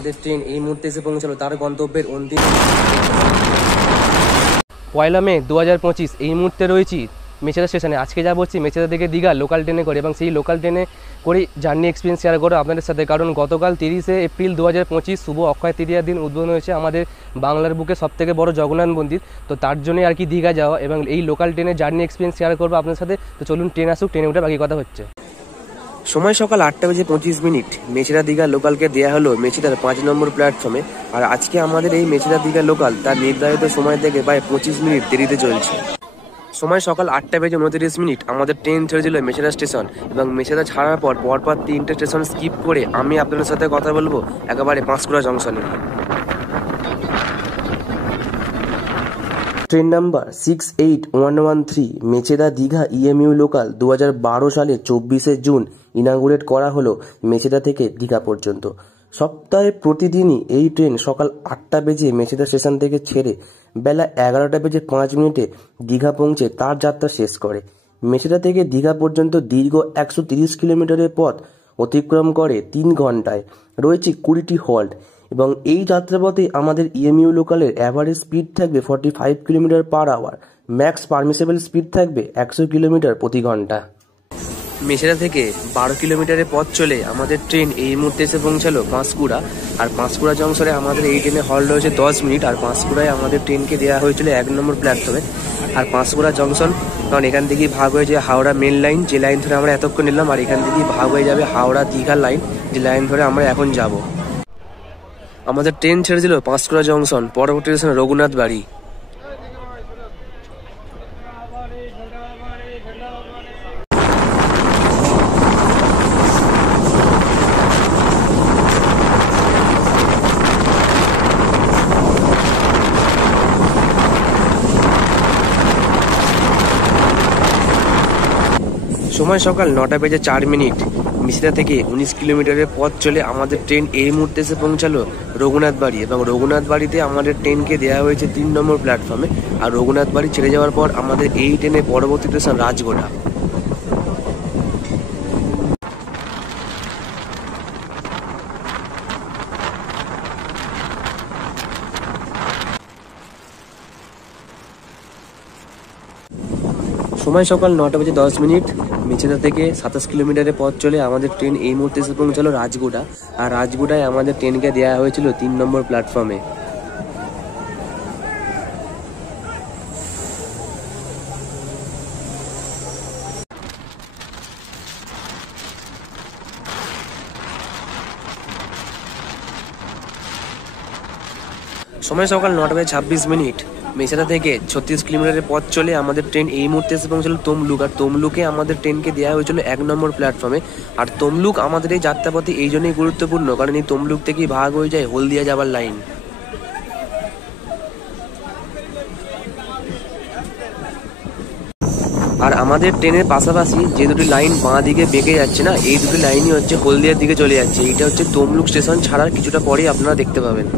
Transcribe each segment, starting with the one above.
আমাদের ট্রেন এই মুহূর্তে এসে পৌঁছালো তার গন্তব্যের অন্তিম। 1 মে 2025 এই মুহূর্তে রয়েছি মেচেদা স্টেশনে। আজকে যা বলছি মেচেদা থেকে দীঘা লোকাল ট্রেনে করে, এবং সেই লোকাল ট্রেনে করে জার্নি এক্সপিরিয়েন্স শেয়ার করো আপনাদের সাথে। কারণ গতকাল 30শে এপ্রিল 2025 শুভ অক্ষয় তৃতীয়ার দিন উদ্বোধন হয়েছে আমাদের বাংলার বুকে সবথেকে বড় জগন্নাথ মন্দির। তো তার জন্যই আর কি দীঘা যাওয়া, এবং এই লোকাল ট্রেনে জার্নি এক্সপিরিয়েন্স শেয়ার করবো আপনাদের সাথে। তো চলুন ট্রেন আসুক, ট্রেনে উঠে বাকি কথা হচ্ছে। সময় সকাল 8:25। মেচেদা দীঘা লোকালকে দেওয়া হলো মেচেদার 5 নম্বর প্ল্যাটফর্মে। আর আজকে আমাদের এই মেচেদা দীঘা লোকাল তার নির্ধারিত সময় থেকে প্রায় 25 মিনিট দেরিতে চলছে। সময় সকাল 8:29। আমাদের ট্রেন ছেড়েছিল মেচেদা স্টেশন, এবং মেচেদা ছাড়ার পর পরপর 3টে স্টেশন স্কিপ করে আমি আপনাদের সাথে কথা বলবো একেবারে পাঁশকুড়া জংশনে। Train number 68113 Mecheda Digha EMU local 2012 সালে 24শে জুন ইনাগুরেট করা হলো মেচেদা থেকে দীঘা পর্যন্ত। সপ্তাহে প্রতিদিনই এই ট্রেন সকাল 8টা বেজে মেচেদা স্টেশন থেকে ছেড়ে বেলা 11:05 দীঘা পৌঁছে তার যাত্রা শেষ করে। মেচেদা থেকে দীঘা পর্যন্ত দীর্ঘ 130 কিলোমিটারের পথ অতিক্রম করে 3 ঘন্টায়। রয়েছে 20টি হল্ট, এবং এই যাত্রাপথে আমাদের ইএমইউ লোকালের অ্যাভারেজ স্পিড থাকবে 45 kilometre per hour, max permissible speed থাকবে 100 কিলোমিটার প্রতি ঘন্টা। মেচেদা থেকে 12 কিলোমিটারের পথ চলে আমাদের ট্রেন এই মুহূর্তে এসে পৌঁছালো পাঁশকুড়া। আর পাঁশকুড়া জংশনে আমাদের এই ট্রেনে হল্ট রয়েছে 10 মিনিট। আর পাঁশকুড়ায় আমাদের ট্রেনকে দেওয়া হয়েছিল 1 নম্বর প্ল্যাটফর্মে। আর পাঁশকুড়া জংশন, কারণ এখান থেকেই ভাগ হয়ে যায় হাওড়া মেন লাইন, যে লাইন ধরে আমরা এতক্ষণ নিলাম, আর এখান থেকেই ভাগ হয়ে যাবে হাওড়া দীঘা লাইন, যে লাইন ধরে আমরা এখন যাব। আমাদের ট্রেন ছেড়েছিল পাঁশকুড়া জংশন, পরবর্তী স্টেশন রঘুনাথ বাড়ি। সময় সকাল 9:04। মেচেদা থেকে 19 কিলোমিটারের পথ চলে আমাদের ট্রেন এই মুহূর্তে এসে পৌঁছালো রঘুনাথ বাড়ি, এবং রঘুনাথ বাড়িতে আমাদের ট্রেনকে দেওয়া হয়েছে 3 নম্বর প্ল্যাটফর্মে। আর রঘুনাথ বাড়ি ছেড়ে যাওয়ার পর আমাদের এই ট্রেনের পরবর্তী স্টেশন রাজগোড়া। সময় সকাল 9:10। মেচেদা থেকে 27 কিলোমিটারের পথ চলে আমাদের ট্রেন এই মুহূর্তে এসে পৌঁছালো রাজগোড়া। আর রাজগোড়ায় আমাদের ট্রেনকে দেওয়া হয়েছিল 3 নম্বর প্ল্যাটফর্মে। সময় সকাল 9:26। মেচেদা থেকে 36 কিলোমিটারের পথ চলে আমাদের ট্রেন এই মুহূর্তে এসে পৌঁছালো তমলুক। আর তমলুকে আমাদের ট্রেনকে দেওয়া হয়েছিল 1 নম্বর প্ল্যাটফর্মে। আর তমলুক আমাদের এই যাত্রাপথে এই জন্যই গুরুত্বপূর্ণ, কারণ এই তমলুক থেকেই ভাগ হয়ে যায় হলদিয়া যাবার লাইন। আর আমাদের ট্রেনের পাশাপাশি যে দুটি লাইন বাঁ দিকে বেঁকে যাচ্ছে না, এই দুটি লাইনই হচ্ছে হলদিয়ার দিকে চলে যাচ্ছে। এইটা হচ্ছে তমলুক স্টেশন ছাড়ার কিছুটা পরেই আপনারা দেখতে পাবেন।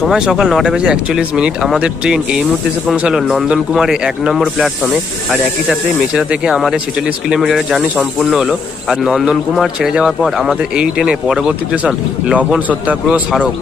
সময় সকাল 9:41। আমাদের ট্রেন এই মুহূর্তে এসে পৌঁছালো নন্দন কুমারে 1 নম্বর প্ল্যাটফর্মে। আর একই সাথে মেচেদা থেকে আমাদের 46 কিলোমিটারের জার্নি সম্পূর্ণ হলো। আর নন্দন কুমার ছেড়ে যাওয়ার পর আমাদের এই ট্রেনে পরবর্তী স্টেশন লবণ সত্যাগ্রহ স্মারক।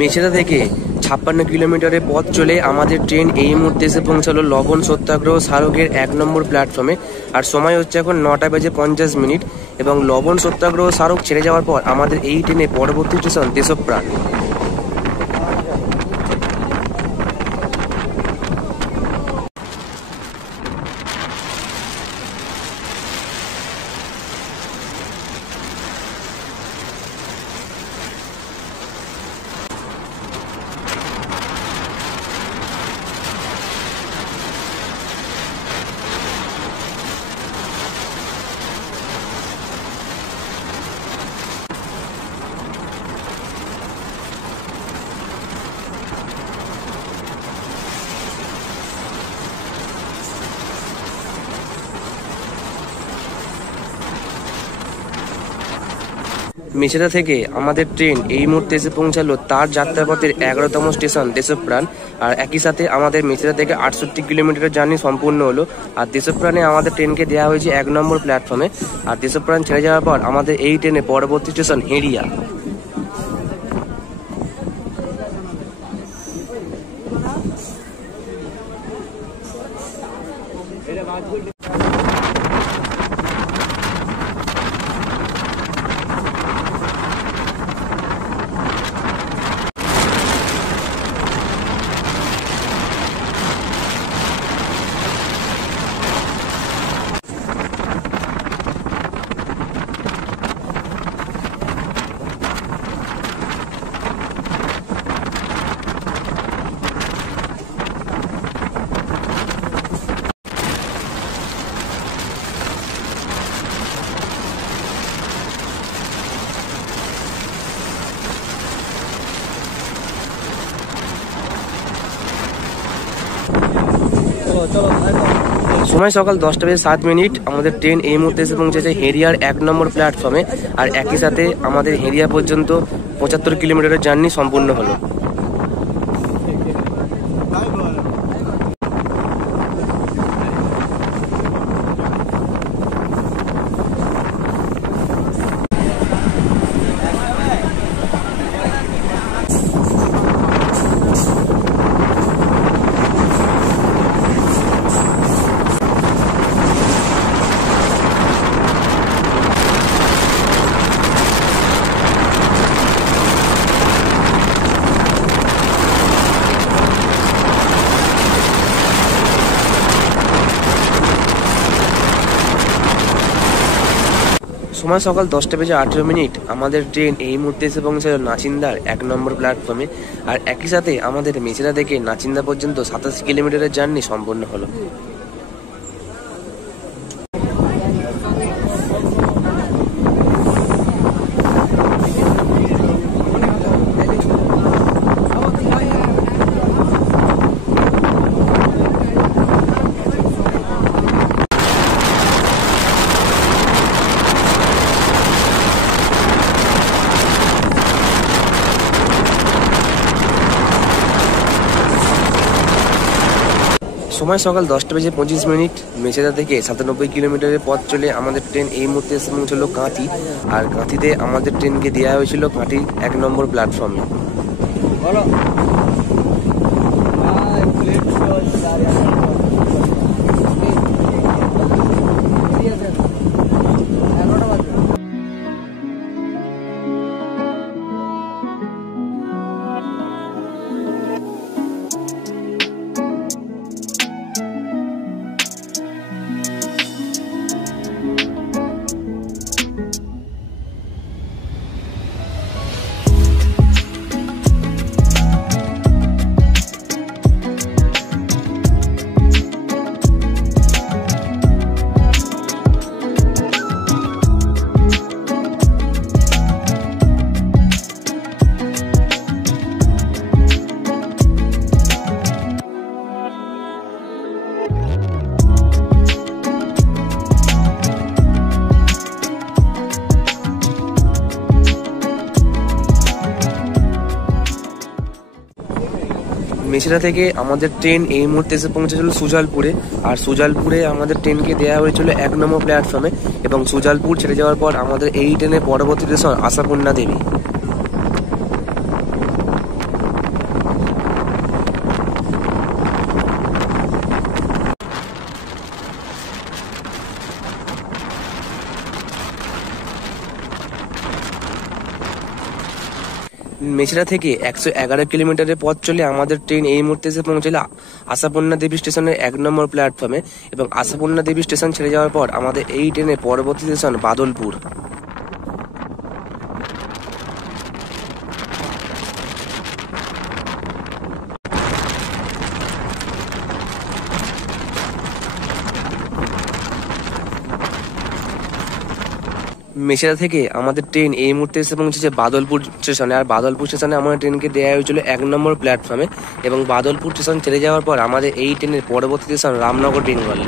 মেচেদা থেকে 56 কিলোমিটারের পথ চলে আমাদের ট্রেন এই মুহূর্তে এসে পৌঁছালো লবণ সত্যাগ্রহ স্মারকের 1 নম্বর প্ল্যাটফর্মে। আর সময় হচ্ছে এখন 9:50 এবং লবণ সত্যাগ্রহ স্মারক ছেড়ে যাওয়ার পর আমাদের এই ট্রেনে পরবর্তী স্টেশন দেশপ্রাণ। মেচেদা থেকে আমাদের ট্রেন এই মুহূর্তে এসে পৌঁছালো তার যাত্রাপথের 11তম স্টেশন দেশপ্রাণ। আর একই সাথে আমাদের মেচেদা থেকে 68 কিলোমিটারের জার্নি সম্পূর্ণ হলো। আর দেশপ্রাণে আমাদের ট্রেনকে দেওয়া হয়েছে 1 নম্বর প্ল্যাটফর্মে। আর দেশপ্রাণ ছেড়ে যাওয়ার পর আমাদের এই ট্রেনে পরবর্তী স্টেশন হেরিয়া। সময় সকাল 10:07। আমাদের ট্রেন এই মুহূর্তে এসে পৌঁছেছে হেরিয়ার 1 নম্বর প্ল্যাটফর্মে। আর একই সাথে আমাদের হেরিয়া পর্যন্ত 75 কিলোমিটারের জার্নি সম্পূর্ণ হলো। সময় সকাল 10:18। আমাদের ট্রেন এই মুহূর্তে এসে পৌঁছালো নাচিন্দার 1 নম্বর প্ল্যাটফর্মে। আর একই সাথে আমাদের মেচেদা থেকে নাচিন্দা পর্যন্ত 87 কিলোমিটারের জার্নি সম্পন্ন হলো। সময় সকাল 10:25। মেচেদা থেকে 97 কিলোমিটারের পথ চলে আমাদের ট্রেন এই মুহূর্তে এসে পৌঁছলো কাঁথি। আর কাঁথিতে আমাদের ট্রেনকে দেওয়া হয়েছিল কাঁথির 1 নম্বর প্ল্যাটফর্মে। মেছেদা থেকে আমাদের ট্রেন এই মুহূর্তে এসে পৌঁছেছিল সুজালপুরে। আর সুজালপুরে আমাদের ট্রেনকে দেওয়া হয়েছিল 1 নম্বর প্ল্যাটফর্মে, এবং সুজালপুর ছেড়ে যাওয়ার পর আমাদের এই ট্রেনের পরবর্তী স্টেশন আশাপূর্ণা দেবী। মেছেদা থেকে 111 কিলোমিটারের পথ চলে আমাদের ট্রেন এই মুহূর্তে এসে পৌঁছাল আশাপূর্ণা দেবী স্টেশনের 1 নম্বর প্ল্যাটফর্মে, এবং আশাপূর্ণা দেবী স্টেশন ছেড়ে যাওয়ার পর আমাদের এই ট্রেনের পরবর্তী স্টেশন বাদলপুর। মেছেদা থেকে আমাদের ট্রেন এই মুহূর্তে এসে পৌঁছেছে বাদলপুর স্টেশনে। আর বাদলপুর স্টেশনে আমাদের ট্রেনকে দেওয়া হয়েছিল 1 নম্বর প্ল্যাটফর্মে, এবং বাদলপুর স্টেশন ছেড়ে যাওয়ার পর আমাদের এই ট্রেনের পরবর্তী স্টেশন রামনগর বেঙ্গল।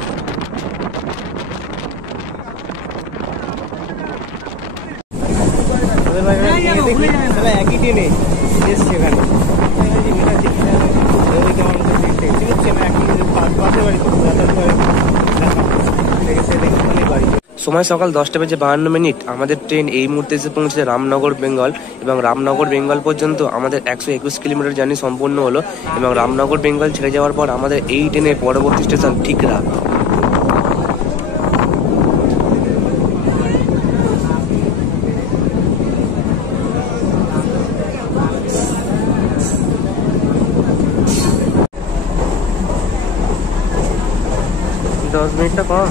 সময় সকাল 10:52। আমাদের ট্রেন এই মুহূর্তে এসে পৌঁছেছে রামনগর বেঙ্গল, এবং রামনগর বেঙ্গল পর্যন্ত আমাদের 121 কিলোমিটার জার্নি সম্পূর্ণ হলো, এবং রামনগর বেঙ্গল ছেড়ে যাওয়ার পর আমাদের এই ট্রেনের পরবর্তী স্টেশন ঠিকরা। দশ মিনিটটা কম।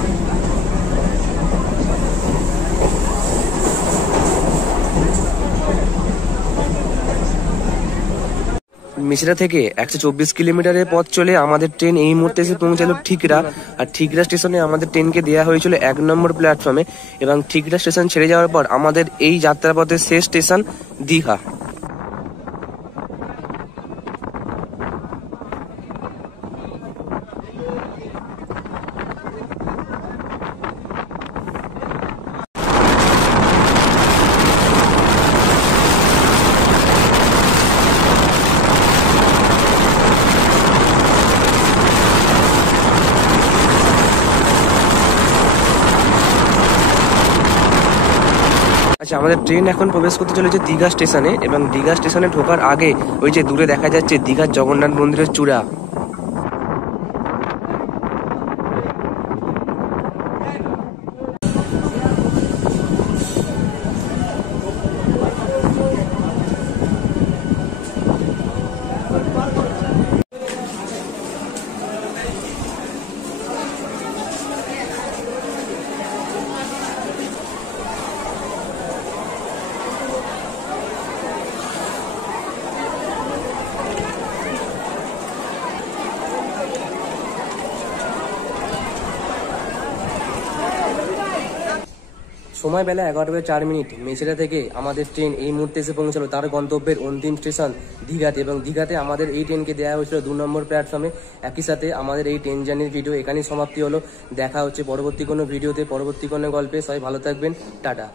মেছেদা থেকে 124 কিলোমিটারের পথ চলে আমাদের ট্রেন এই মুহূর্তে এসে পৌঁছালো ঠিকরা। আর ঠিকরা স্টেশনে আমাদের ট্রেনকে দেওয়া হয়েছিল 1 নম্বর প্ল্যাটফর্মে, এবং ঠিকরা স্টেশন ছেড়ে যাওয়ার পর আমাদের এই যাত্রাপথের শেষ স্টেশন দীঘা। আচ্ছা, আমাদের ট্রেন এখন প্রবেশ করতে চলেছে দীঘা স্টেশনে, এবং দীঘা স্টেশনে ঢোকার আগে ওই যে দূরে দেখা যাচ্ছে দীঘার জগন্নাথ মন্দিরের চূড়া। সময় বেলা 11:04। মেছেদা থেকে আমাদের ট্রেন এই মুহূর্তে এসে পৌঁছালো তার গন্তব্যের অন্তিম স্টেশন দীঘাতে, এবং দীঘাতে আমাদের এই ট্রেনকে দেওয়া হয়েছিল 2 নম্বর প্ল্যাটফর্মে। একই সাথে আমাদের এই ট্রেন জার্নির ভিডিও এখানেই সমাপ্তি হলো। দেখা হচ্ছে পরবর্তী কোনো ভিডিওতে, পরবর্তী কোনো গল্পে। সবাই ভালো থাকবেন, টাটা।